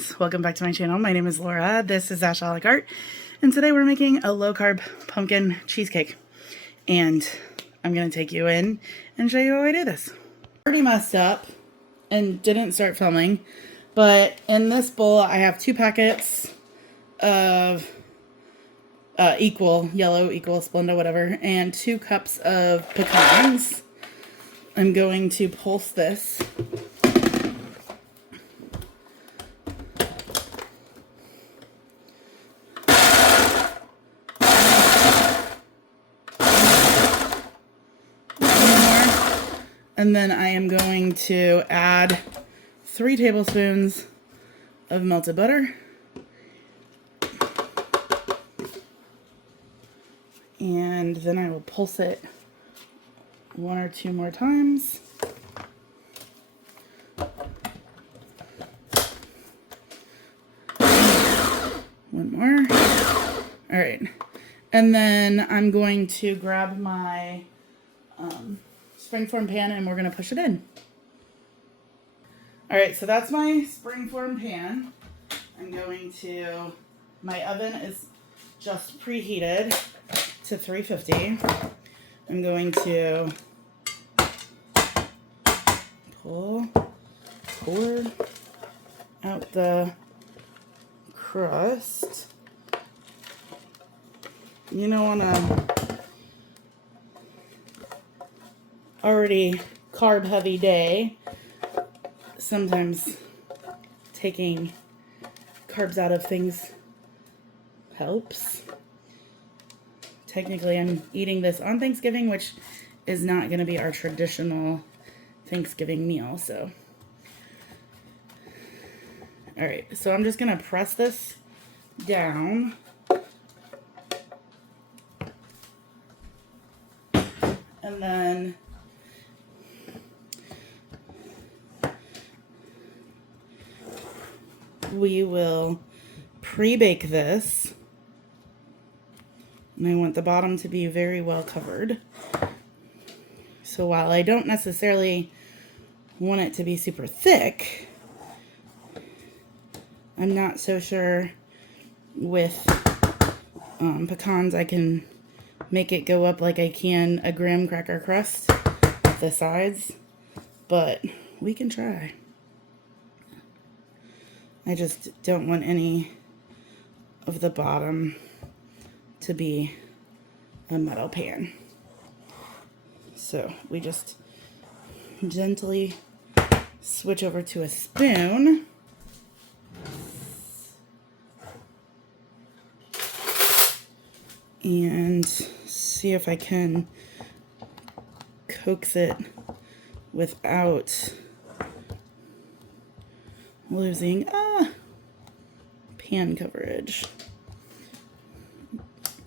friends, welcome back to my channel. My name is Laura. This is Ash a la carte, and today we're making a low-carb pumpkin cheesecake. And I'm going to take you in and show you how I do this. Already messed up and didn't start filming, but in this bowl I have 2 packets of equal Splenda, whatever, and 2 cups of pecans. I'm going to pulse this. And then I am going to add 3 tablespoons of melted butter. And then I will pulse it 1 or 2 more times. One more. All right. And then I'm going to grab my springform pan and we're going to push it in. All right, so that's my springform pan. I'm going to, my oven is just preheated to 350. I'm going to pour out the crust. You know, on a already carb heavy day, sometimes taking carbs out of things helps. Technically I'm eating this on Thanksgiving, which is not going to be our traditional Thanksgiving meal, so alright, so I'm just going to press this down. And then we will pre-bake this, and I want the bottom to be very well covered. So while I don't necessarily want it to be super thick, I'm not so sure with pecans I can make it go up like I can a graham cracker crust at the sides, but we can try. I just don't want any of the bottom to be a metal pan. So we just gently switch over to a spoon. And see if I can coax it without losing pan coverage.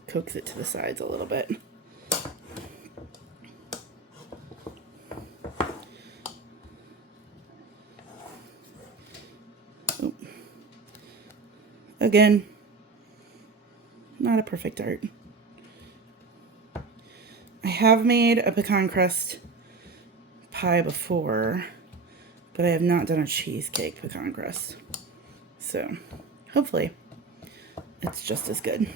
Coax it to the sides a little bit. Oh. Again, not a perfect art. I have made a pecan crust pie before, but I have not done a cheesecake pecan crust. So hopefully it's just as good.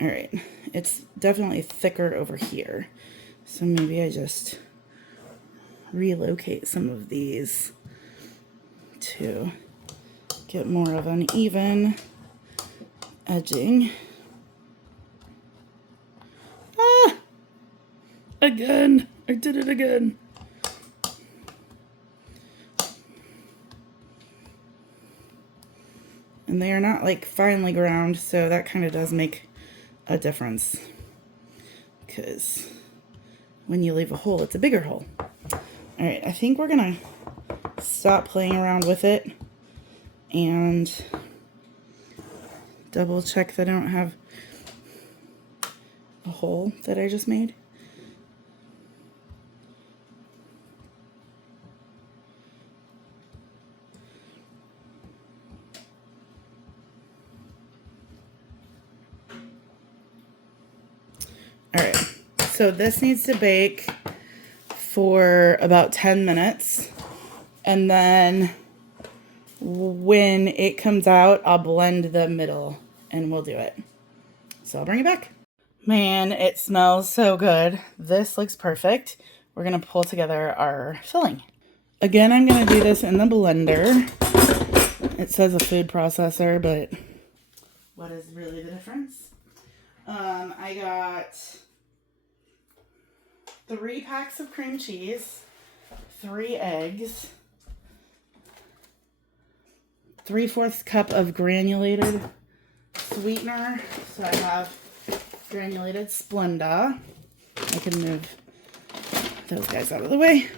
All right, it's definitely thicker over here. So maybe I just relocate some of these to get more of an even edging. Again, I did it again. And they are not like finely ground, so that kind of does make a difference. Because when you leave a hole, it's a bigger hole. Alright, I think we're gonna stop playing around with it and double check that I don't have a hole that I just made. Alright, so this needs to bake for about 10 minutes, and then when it comes out, I'll blend the middle and we'll do it. So I'll bring it back. Man, it smells so good. This looks perfect. We're gonna pull together our filling. Again, I'm gonna do this in the blender. It says a food processor, but what is really the difference? I got 3 packs of cream cheese, 3 eggs, 3/4 cup of granulated sweetener. So I have granulated Splenda. I can move those guys out of the way.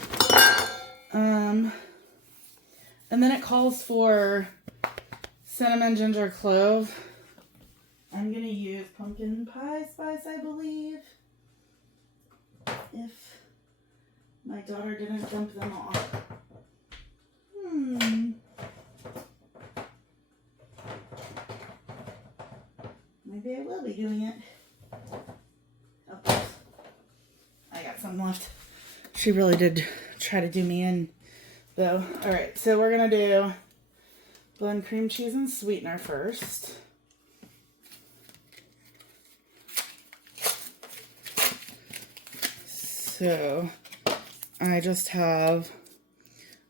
And then it calls for cinnamon, ginger, clove. I'm going to use pumpkin pie spice, I believe, if my daughter didn't dump them off. Maybe I will be doing it. Oh, I got some left. She really did try to do me in, though. All right, so we're going to do blend cream cheese and sweetener first. So I just have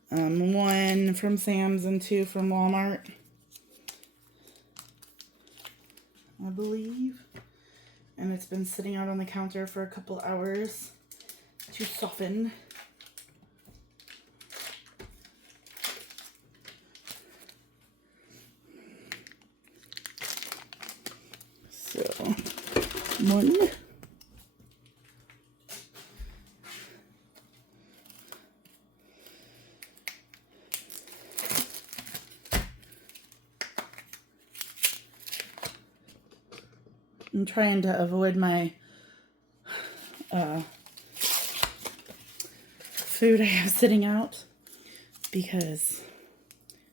1 from Sam's and 2 from Walmart, I believe. And it's been sitting out on the counter for a couple hours to soften. So 1. I'm trying to avoid my food I have sitting out because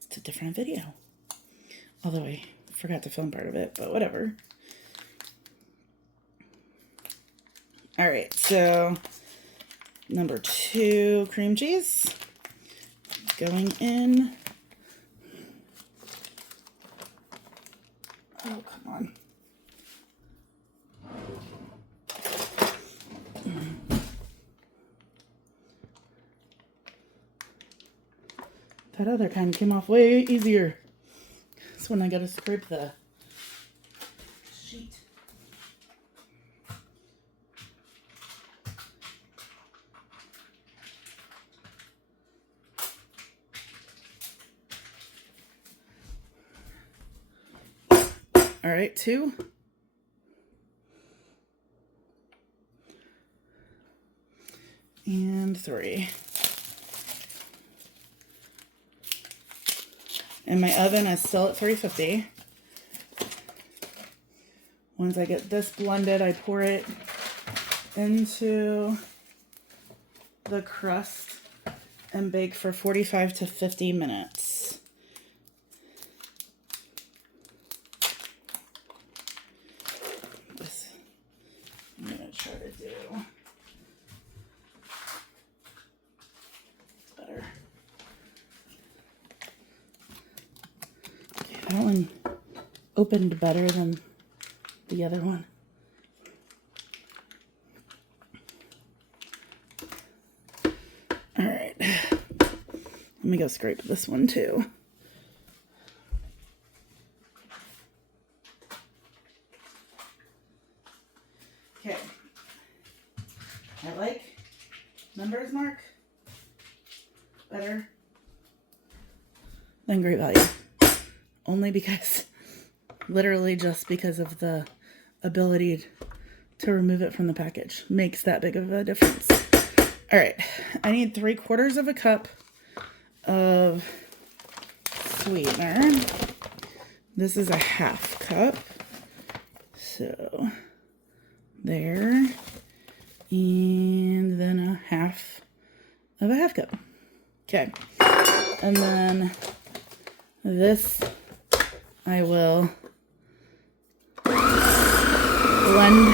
it's a different video. Although I forgot to film part of it, but whatever. All right, so number 2 cream cheese going in. Oh, come on. That other kind came off way easier. That's when I gotta scrape the sheet. All right, 2. And 3. And my oven is still at 350. Once I get this blended, I pour it into the crust and bake for 45 to 50 minutes. This I'm going to try to do better. That one opened better than the other one. All right, let me go scrape this one too. Okay, I like Members Mark better than Great Value. Only because, literally just because of the ability to remove it from the package makes that big of a difference. All right, I need 3/4 cup of sweetener. This is a 1/2 cup. So there, and then a 1/2 of a 1/2 cup. Okay, and then this I will blend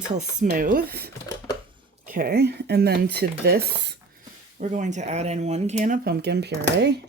until smooth. Okay, and then to this, we're going to add in 1 can of pumpkin puree.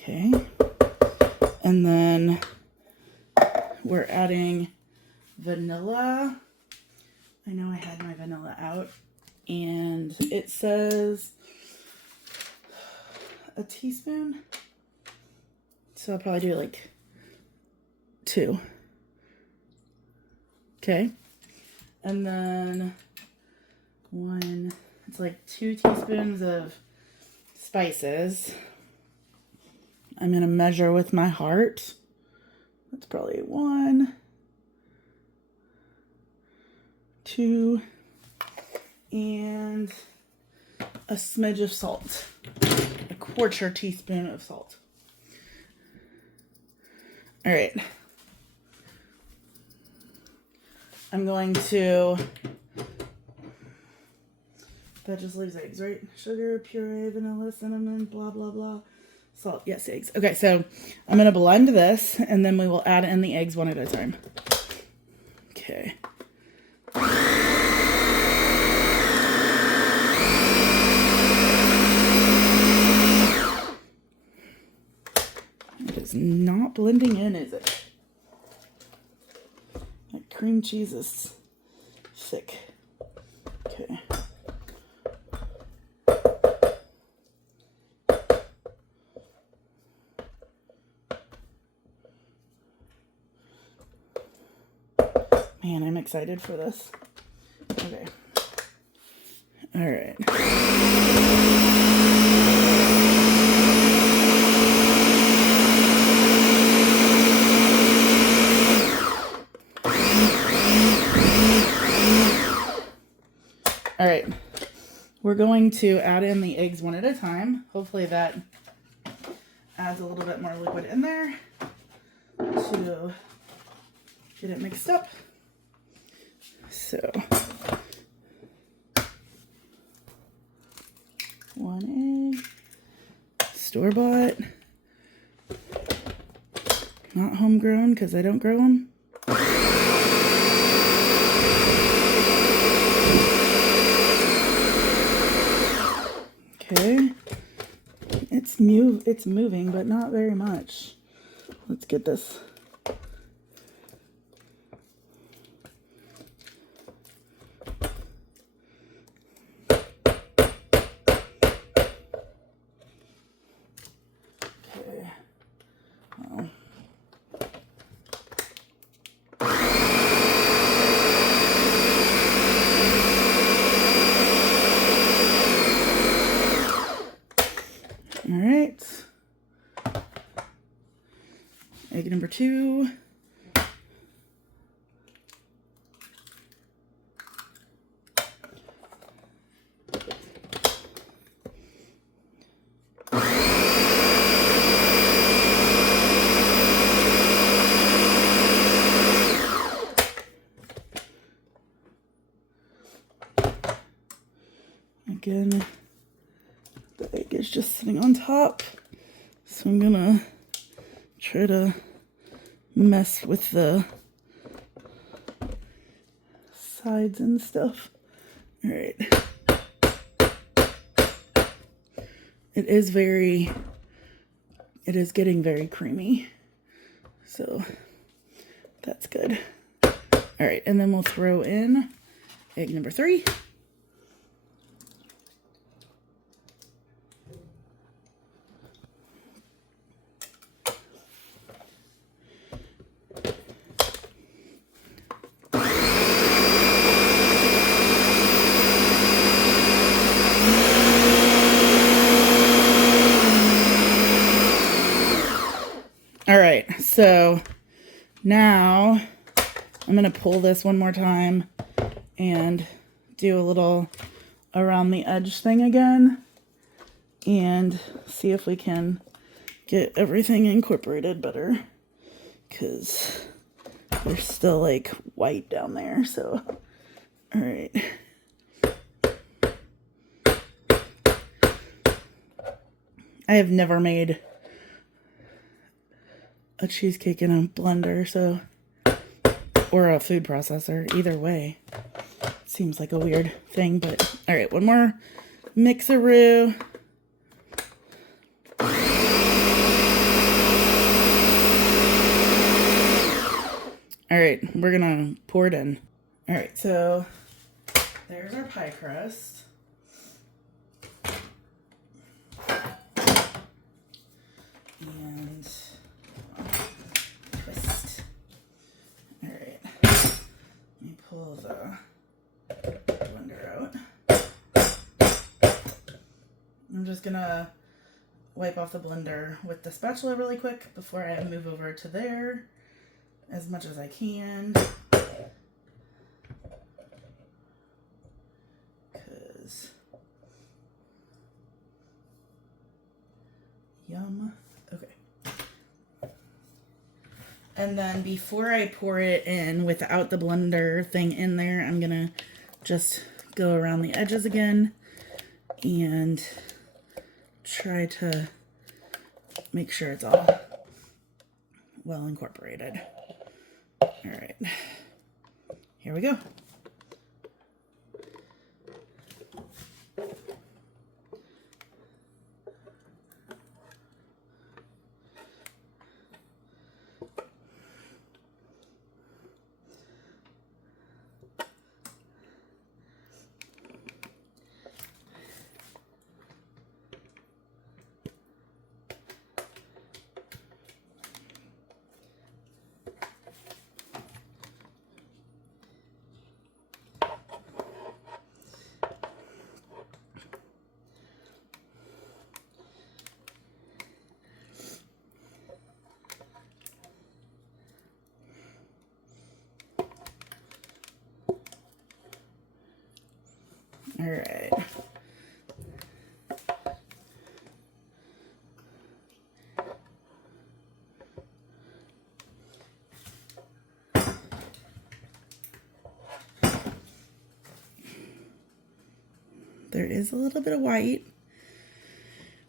Okay, and then we're adding vanilla. I know I had my vanilla out, and it says a teaspoon, so I'll probably do like 2. Okay, and then it's like 2 teaspoons of spices. I'm going to measure with my heart. That's probably 1, 2, and a smidge of salt. A 1/4 teaspoon of salt. All right. I'm going to, that just leaves eggs, right? Sugar, puree, vanilla, cinnamon, blah, blah, blah. Salt, yes, eggs. Okay, so I'm going to blend this, and then we will add in the eggs one at a time. Okay. It is not blending in, is it? That cream cheese is thick. Okay. Man, I'm excited for this. Okay. All right. All right. We're going to add in the eggs one at a time. Hopefully that adds a little bit more liquid in there to get it mixed up. So, 1 egg, store-bought, not homegrown because I don't grow them. Okay, it's moving, but not very much. Let's get this. All right, egg number 2. Again, the egg is just sitting on top, so I'm gonna try to mess with the sides and stuff. All right. It is getting very creamy, so that's good. All right, and then we'll throw in egg number 3. So now I'm going to pull this one more time and do a little around the edge thing again and see if we can get everything incorporated better, because there's still like white down there. So all right, I have never made a cheesecake in a blender, so, or a food processor, either way. Seems like a weird thing, but all right, one more mixeroo. All right, we're gonna pour it in. All right, so there's our pie crust. And twist. All right, let me pull the blender out. I'm just gonna wipe off the blender with the spatula really quick before I move over to there, as much as I can. Because yum. Okay. And then before I pour it in without the blender thing in there, I'm gonna just go around the edges again and try to make sure it's all well incorporated. All right, here we go. All right. There is a little bit of white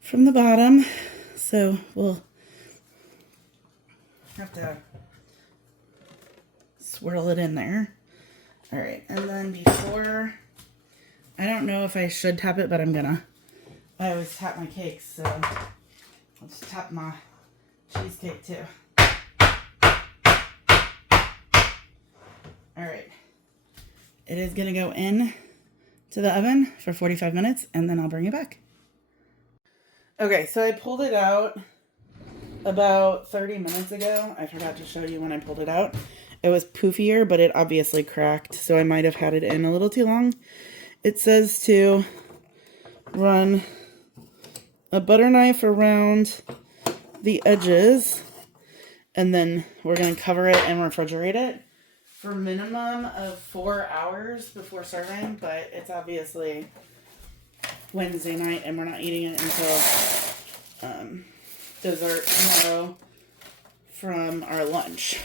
from the bottom, so we'll have to swirl it in there. All right, and then before, I don't know if I should tap it, but I'm gonna. I always tap my cakes, so let's tap my cheesecake too. All right, it is gonna go in to the oven for 45 minutes, and then I'll bring it back. Okay, so I pulled it out about 30 minutes ago. I forgot to show you when I pulled it out. It was poofier, but it obviously cracked, so I might have had it in a little too long. It says to run a butter knife around the edges, and then we're going to cover it and refrigerate it for a minimum of 4 hours before serving, but it's obviously Wednesday night and we're not eating it until dessert tomorrow from our lunch.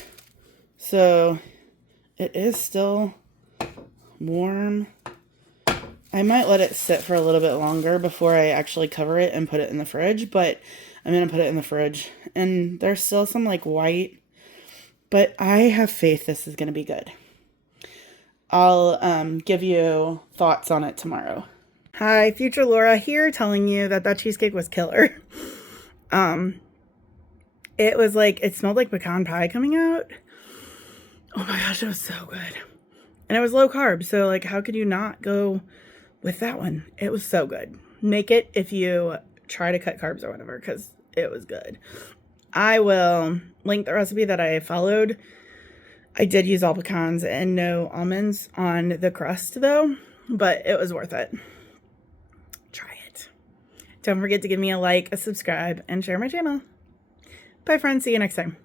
So it is still warm. I might let it sit for a little bit longer before I actually cover it and put it in the fridge, but I'm going to put it in the fridge. And there's still some like white, but I have faith this is going to be good. I'll give you thoughts on it tomorrow. Hi, future Laura here, telling you that that cheesecake was killer. It was like, it smelled like pecan pie coming out. Oh my gosh, it was so good. And it was low carb, so like how could you not go with that one? It was so good. Make it if you try to cut carbs or whatever, because it was good. I will link the recipe that I followed. I did use all pecans and no almonds on the crust though, but it was worth it. Try it. Don't forget to give me a like, a subscribe, and share my channel. Bye friends, see you next time.